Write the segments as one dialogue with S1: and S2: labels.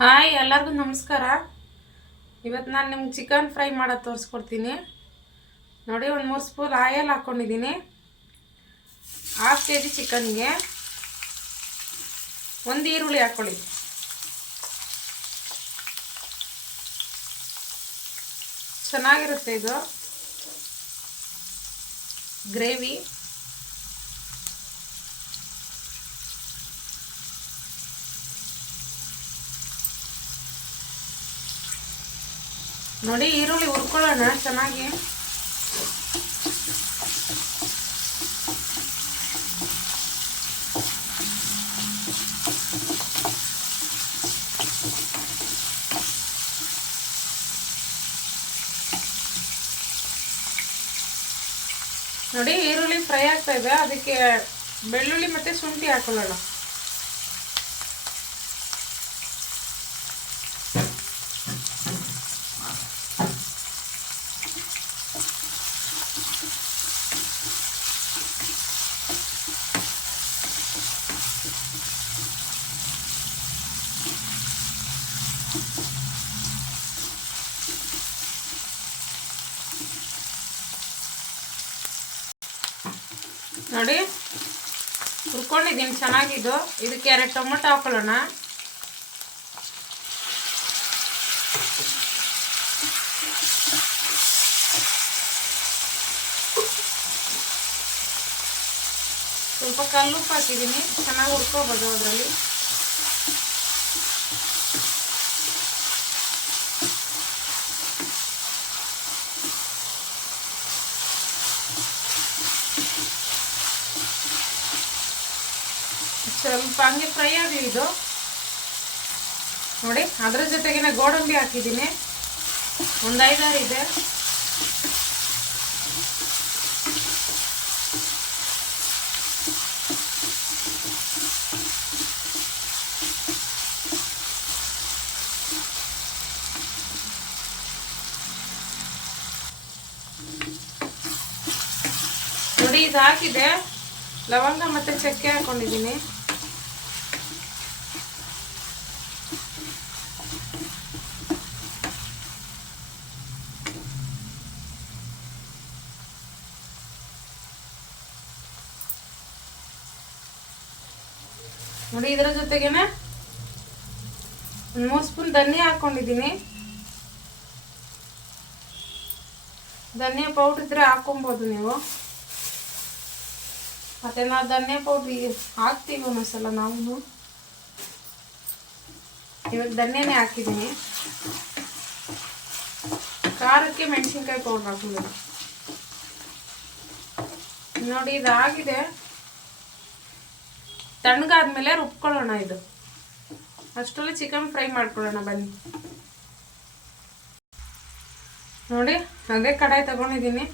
S1: Hi, ಎಲ್ಲರಿಗೂ ನಮಸ್ಕಾರ. ಇವತ್ತು ನಾನು ನಿಮ್ಗೆ ಚಿಕನ್ ಫ್ರೈ ಮಾಡೋದು ತೋರಿಸ್ಕೊಡ್ತೀನಿ. ನೋಡಿ, ಒಂದು ಮೂರು ಸ್ಪೂನ್ ಆಯಲ್ ಹಾಕ್ಕೊಂಡಿದ್ದೀನಿ ಹಾಫ್ ಕೆ ಜಿ ಚಿಕನ್ಗೆ ಒಂದು ಈರುಳ್ಳಿ ಹಾಕ್ಕೊಳ್ಳಿ ಚೆನ್ನಾಗಿರುತ್ತೆ ಇದು. ಗ್ರೇವಿ. ನೋಡಿ ಈರುಳ್ಳಿ ಹುರ್ಕೊಳ್ಳೋಣ ಚೆನ್ನಾಗಿ. ನೋಡಿ ಈರುಳ್ಳಿ ಫ್ರೈ ಆಗ್ತಾ ಇದೆ. ಅದಕ್ಕೆ ಬೆಳ್ಳುಳ್ಳಿ ಮತ್ತೆ ಶುಂಠಿ ಹಾಕೊಳ್ಳೋಣ. ನೋಡಿ ಹುರ್ಕೊಂಡಿದ್ದೀನಿ ಚೆನ್ನಾಗಿದ್ದು. ಇದಕ್ಕೆ ಎರಡು ಟೊಮೊಟೊ ಹಾಕೊಳ್ಳೋಣ. ಸ್ವಲ್ಪ ಕಲ್ಲುಪ್ಪು ಹಾಕಿದ್ದೀನಿ. ಚೆನ್ನಾಗಿ ಹುರ್ಕೋಬೋದು ಅದರಲ್ಲಿ. ಸ್ವಲ್ಪ ಹಂಗೆ ಫ್ರೈ ಆಗಲಿ ಇದು. ನೋಡಿ, ಅದರ ಜೊತೆಗೇನೆ ಗೋಡಂಬಿ ಹಾಕಿದ್ದೀನಿ. ಒಂದು ಐದಾರು ಇದೆ ನೋಡಿ ಇದು ಹಾಕಿದೆ. ಲವಂಗ ಮತ್ತೆ ಚಕ್ಕೆ ಹಾಕೊಂಡಿದ್ದೀನಿ. ನೋಡಿ ಇದರ ಜೊತೆಗೇನೆ ಒಂದು ಮೂರು ಸ್ಪೂನ್ ಧನಿಯಾ ಹಾಕೊಂಡಿದ್ದೀನಿ. ಧನಿಯಾ ಪೌಡ್ರ್ ಇದ್ರೆ ಹಾಕೊಬೋದು ನೀವು. ಮತ್ತೆ ನಾವು ಧನ್ಯ ಪೌಡ್ರಿ ಹಾಕ್ತೀವಿ ಒಂದೊಂದ್ಸಲ ನಾವು ಇವಾಗ ಧನಿಯಾನೇ ಹಾಕಿದ್ದೀನಿ. ಖಾರಕ್ಕೆ ಮೆಣಸಿನ್ಕಾಯಿ ಪೌಡ್ರ್ ಹಾಕೋದು ನೋಡಿ, ಇದಾಗಿದೆ. ತಣ್ಣಗಾದ್ಮೇಲೆ ರುಬ್ಕೊಳ್ಳೋಣ ಇದು. ಅಷ್ಟರಲ್ಲಿ ಚಿಕನ್ ಫ್ರೈ ಮಾಡ್ಕೊಳ್ಳೋಣ, ಬನ್ನಿ. ನೋಡಿ, ಅದೇ ಕಡಾಯಿ ತಗೊಂಡಿದ್ದೀನಿ.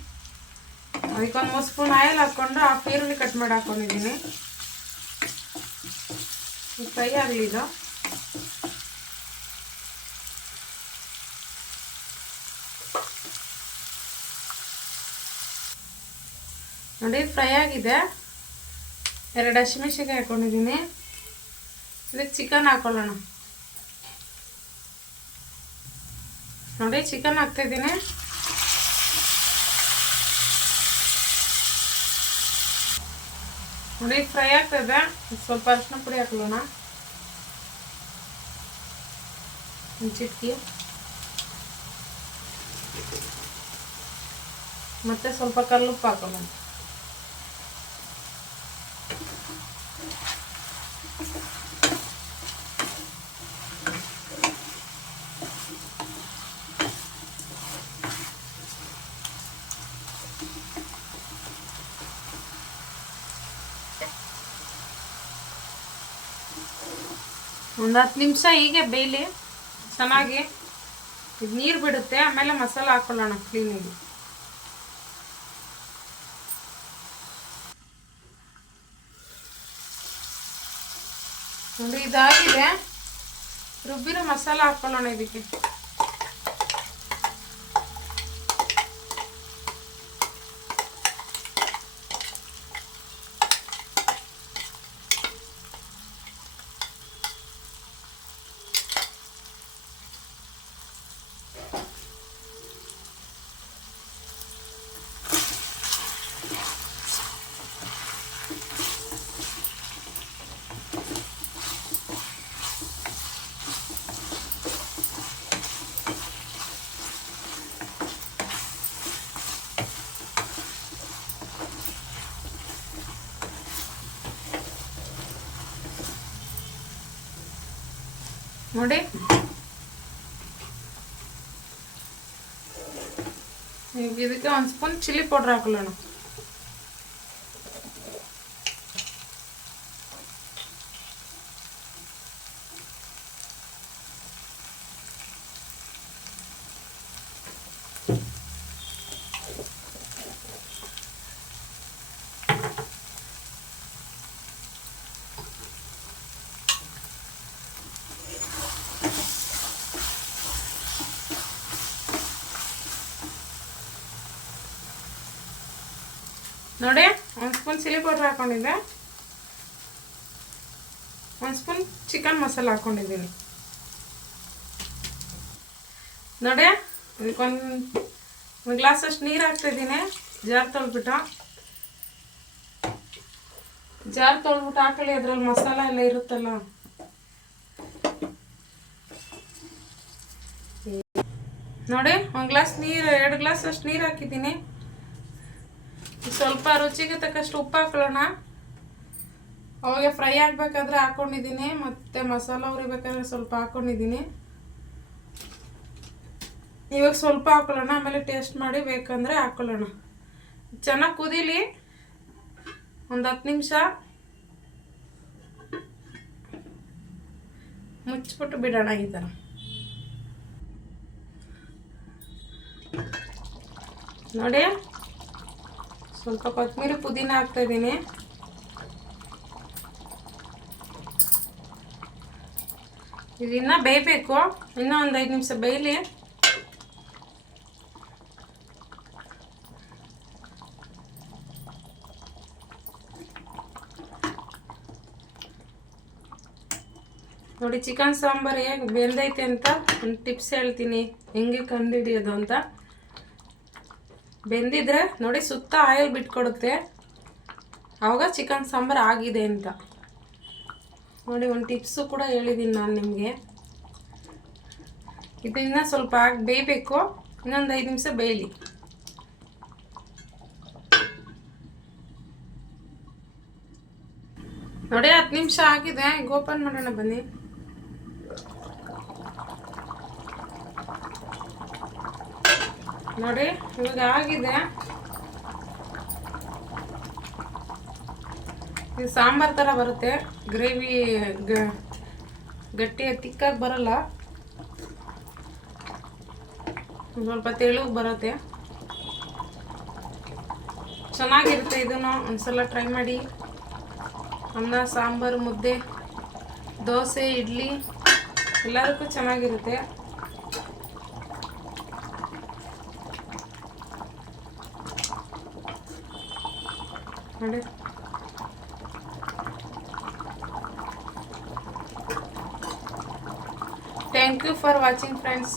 S1: ಅದಕ್ಕೊಂದು ಮೂರು ಸ್ಪೂನ್ ಆಯಿಲ್ ಹಾಕ್ಕೊಂಡು ಹಾಫ್ ಈರುಳ್ಳಿ ಕಟ್ ಮಾಡಿ ಹಾಕೊಂಡಿದ್ದೀನಿ. ಫ್ರೈ ಆಗಲಿ ಇದು. ನೋಡಿ ಫ್ರೈ ಆಗಿದೆ. ಎರಡು ಹಸಿಮೆಣಸಿನ್ಕಾಯಿ ಹಾಕೊಂಡಿದ್ದೀನಿ. ಇದಕ್ಕೆ ಚಿಕನ್ ಹಾಕೊಳ್ಳೋಣ. ನೋಡಿ ಚಿಕನ್ ಹಾಕ್ತಾಯಿದ್ದೀನಿ ನೋಡಿ ಫ್ರೈ ಆಗ್ತದೆ ಸ್ವಲ್ಪ ಅರಿಶಿನ ಪುಡಿ ಹಾಕೊಳ್ಳೋಣ ಒಂದು ಚಿಟ್ಕಿ ಮತ್ತೆ ಸ್ವಲ್ಪ ಕಲ್ಲುಪ್ಪು ಹಾಕೊಳ್ಳೋಣ ಒಂದು ಹತ್ತು ನಿಮಿಷ ಹೀಗೆ ಬೇಯಲಿ. ಚೆನ್ನಾಗಿ ಇದು ನೀರು ಬಿಡುತ್ತೆ, ಆಮೇಲೆ ಮಸಾಲ ಹಾಕೊಳ್ಳೋಣ ಕ್ಲೀನಿಗೆ ನೋಡಿ, ಇದಾಗಿದೆ. ರುಬ್ಬಿರೋ ಮಸಾಲ ಹಾಕೊಳ್ಳೋಣ ಇದಕ್ಕೆ. ನೋಡಿ. ಈಗ ಇದಕ್ಕೆ ಒಂದು ಸ್ಪೂನ್ ಚಿಲ್ಲಿ ಪೌಡ್ರ್ ಹಾಕೊಳ್ಳೋಣ. ನೋಡಿ, ಒಂದು ಸ್ಪೂನ್ ಚಿಲ್ಲಿ ಪೌಡ್ರ್ ಹಾಕೊಂಡಿದ್ದೆ. ಒಂದು ಸ್ಪೂನ್ ಚಿಕನ್ ಮಸಾಲ ಹಾಕೊಂಡಿದ್ದೀನಿ. ನೋಡಿ ಇದಕ್ಕೊಂದು ಒಂದು ಗ್ಲಾಸ್ ಅಷ್ಟು ನೀರು ಹಾಕ್ತಿದ್ದೀನಿ ಜಾರ್ ತೊಳ್ಬಿಟ್ಟು ಜಾರ್ ತೊಳ್ಬಿಟ್ಟು ಹಾಕೊಳ್ಳಿ, ಅದ್ರಲ್ಲಿ ಮಸಾಲ ಎಲ್ಲ ಇರುತ್ತಲ್ಲ. ನೋಡಿ, ಒಂದು ಗ್ಲಾಸ್ ನೀರು, ಎರಡು ಗ್ಲಾಸ್ ಅಷ್ಟು ನೀರು ಹಾಕಿದ್ದೀನಿ. ಸ್ವಲ್ಪ ರುಚಿಗೆ ತಕ್ಕಷ್ಟು ಉಪ್ಪು ಹಾಕೊಳ್ಳೋಣ ಅವಾಗ ಫ್ರೈ ಆಗಬೇಕಾದ್ರೆ ಹಾಕೊಂಡಿದ್ದೀನಿ, ಮತ್ತು ಮಸಾಲ ಹುರಿಬೇಕಾದ್ರೆ ಸ್ವಲ್ಪ ಹಾಕೊಂಡಿದ್ದೀನಿ. ಇವಾಗ ಸ್ವಲ್ಪ ಹಾಕೊಳ್ಳೋಣ, ಆಮೇಲೆ ಟೇಸ್ಟ್ ಮಾಡಿ ಬೇಕಂದರೆ ಹಾಕೊಳ್ಳೋಣ. ಚೆನ್ನಾಗಿ ಕುದೀಲಿ. ಒಂದು ಹತ್ತು ನಿಮಿಷ. ಮುಚ್ಚಿಬಿಟ್ಟು ಬಿಡೋಣ ಈ ಥರ. ನೋಡಿ. ಸ್ವಲ್ಪ ಕೊತ್ತಂಬರಿ ಪುದೀನ ಹಾಕ್ತಾ ಇದ್ದೀನಿ. ಇದನ್ನ ಬೇಯಬೇಕು. ಇನ್ನೂ ಒಂದು ಐದು ನಿಮಿಷ ಬೇಯಲಿ. ನೋಡಿ ಚಿಕನ್ ಸಾಂಬಾರು ಹೇಗೆ ಬೆಂದೈತೆ ಅಂತ ಒಂದು ಟಿಪ್ಸ್ ಹೇಳ್ತೀನಿ. ಹೆಂಗೆ ಕಂಡುಹಿಡಿಯೋದು ಅಂತ. ಬೆಂದಿದ್ರೆ ನೋಡಿ ಸುತ್ತ ಆಯಿಲ್ ಬಿಟ್ಕೊಡುತ್ತೆ. ಆವಾಗ ಚಿಕನ್ ಸಾಂಬಾರು ಆಗಿದೆ ಅಂತ. ನೋಡಿ ಒಂದು ಟಿಪ್ಸು ಕೂಡ ಹೇಳಿದ್ದೀನಿ ನಾನು ನಿಮಗೆ. ಇದನ್ನ ಸ್ವಲ್ಪ ಹಾಕಿ ಬೇಯಬೇಕು, ಇನ್ನೊಂದು ಐದು ನಿಮಿಷ ಬೇಯಲಿ. ನೋಡಿ ಹತ್ತು ನಿಮಿಷ ಆಗಿದೆ, ಈಗ ಓಪನ್ ಮಾಡೋಣ ಬನ್ನಿ. ನೋಡಿ, ಇವಾಗ ಆಗಿದೆ. ಇದು ಸಾಂಬಾರ್ ಥರ ಬರುತ್ತೆ. ಗ್ರೇವಿ ಗಟ್ಟಿ ತಿಕ್ಕಾಗಿ ಬರಲ್ಲ. ಸ್ವಲ್ಪ ತೆಳುಗೆ ಬರುತ್ತೆ. ಚೆನ್ನಾಗಿರುತ್ತೆ ಇದನ್ನು. ಒಂದ್ಸಲ ಟ್ರೈ ಮಾಡಿ. ಅನ್ನ, ಸಾಂಬಾರು, ಮುದ್ದೆ, ದೋಸೆ, ಇಡ್ಲಿ, ಎಲ್ಲದಕ್ಕೂ ಚೆನ್ನಾಗಿರುತ್ತೆ. ನೋಡಿ thank you for watching friends